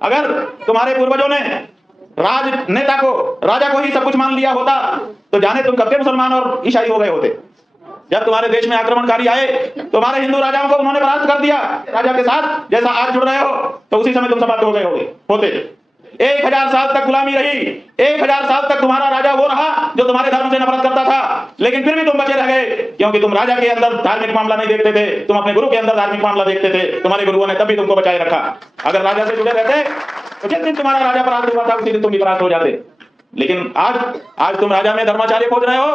अगर तुम्हारे पूर्वजों ने राजनेता को, राजा को ही सब कुछ मान लिया होता तो जाने तुम कब के मुसलमान और ईसाई हो गए होते। जब तुम्हारे देश में आक्रमणकारी आए, तुम्हारे हिंदू राजाओं को उन्होंने परास्त कर दिया राजा के साथ, जैसा आज जुड़ रहे हो, तो उसी समय तुम समाप्त हो गए होते। 1000 साल तक गुलामी रही, 1000 साल तक तुम्हारा राजा वो रहा जो तुम्हारे धर्म से नफरत करता था, लेकिन फिर भी तुम बचे रह गए, क्योंकि तुम राजा के अंदर धार्मिक मामला नहीं देखते थे, तुम अपने गुरु के अंदर धार्मिक मामला देखते थे। तुम्हारे गुरुओं ने तब भी तुमको बचाए रखा। अगर राजा से जुड़े रहते तो जिस दिन तुम्हारा राजा परास्त हुआ था उसी दिन तुम भी परास्त हो जाते। लेकिन आज तुम राजा में धर्माचार्य खोज रहे हो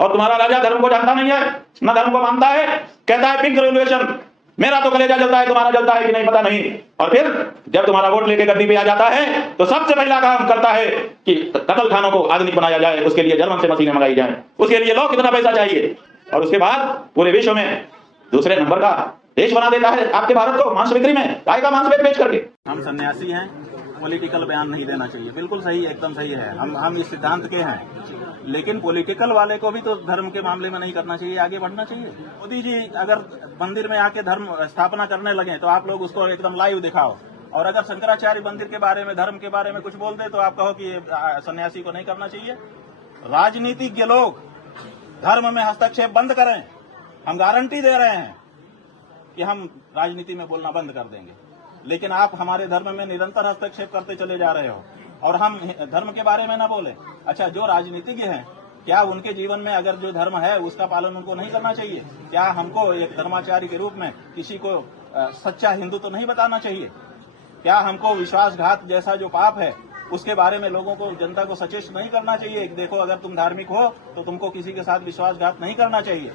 और तुम्हारा राजा धर्म को जानता नहीं है, न धर्म को मानता है। कहता है पिंक रेवोल्यूशन, मेरा तो कलेजा जलता है, तुम्हारा जलता है कि नहीं पता नहीं। और फिर जब तुम्हारा वोट लेके गद्दी पे आ जाता है तो सबसे पहला काम करता है कि कत्ल खानों को आधुनिक बनाया जाए, उसके लिए जर्मन से मशीनें मंगाई जाए, उसके लिए लो कितना पैसा चाहिए, और उसके बाद पूरे विश्व में दूसरे नंबर का देश बना देता है आपके भारत को मांस बिक्री में, गाय का मांस बेच करके। हम सन्यासी हैं, पॉलिटिकल बयान नहीं देना चाहिए, बिल्कुल सही, एकदम सही है। हम इस सिद्धांत के हैं, लेकिन पॉलिटिकल वाले को भी तो धर्म के मामले में नहीं करना चाहिए, आगे बढ़ना चाहिए। मोदी जी अगर मंदिर में आके धर्म स्थापना करने लगे तो आप लोग उसको एकदम लाइव दिखाओ, और अगर शंकराचार्य मंदिर के बारे में, धर्म के बारे में कुछ बोल दे तो आप कहो कि सन्यासी को नहीं करना चाहिए। राजनीतिज्ञ लोग धर्म में हस्तक्षेप बंद करें, हम गारंटी दे रहे हैं कि हम राजनीति में बोलना बंद कर देंगे, लेकिन आप हमारे धर्म में निरंतर हस्तक्षेप करते चले जा रहे हो और हम धर्म के बारे में ना बोले। अच्छा, जो राजनीतिज्ञ हैं, क्या उनके जीवन में अगर जो धर्म है उसका पालन उनको नहीं करना चाहिए? क्या हमको एक धर्माचार्य के रूप में किसी को सच्चा हिंदू तो नहीं बताना चाहिए? क्या हमको विश्वासघात जैसा जो पाप है उसके बारे में लोगों को, जनता को सचेत नहीं करना चाहिए? देखो, अगर तुम धार्मिक हो तो तुमको किसी के साथ विश्वासघात नहीं करना चाहिए।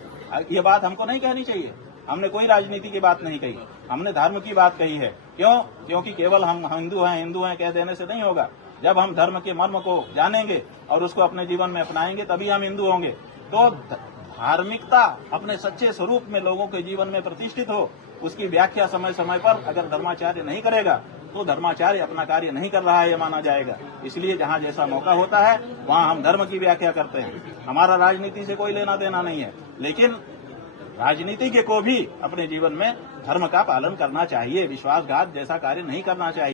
ये बात हमको नहीं कहनी चाहिए। हमने कोई राजनीति की बात नहीं कही, हमने धर्म की बात कही है। क्यों? क्योंकि केवल हम हिंदू हैं कह देने से नहीं होगा। जब हम धर्म के मर्म को जानेंगे और उसको अपने जीवन में अपनाएंगे तभी हम हिंदू होंगे। तो धार्मिकता अपने सच्चे स्वरूप में लोगों के जीवन में प्रतिष्ठित हो, उसकी व्याख्या समय समय पर अगर धर्माचार्य नहीं करेगा तो धर्माचार्य अपना कार्य नहीं कर रहा है, ये माना जाएगा। इसलिए जहाँ जैसा मौका होता है वहाँ हम धर्म की व्याख्या करते हैं। हमारा राजनीति से कोई लेना देना नहीं है, लेकिन राजनीतिज्ञ को भी अपने जीवन में धर्म का पालन करना चाहिए, विश्वासघात जैसा कार्य नहीं करना चाहिए।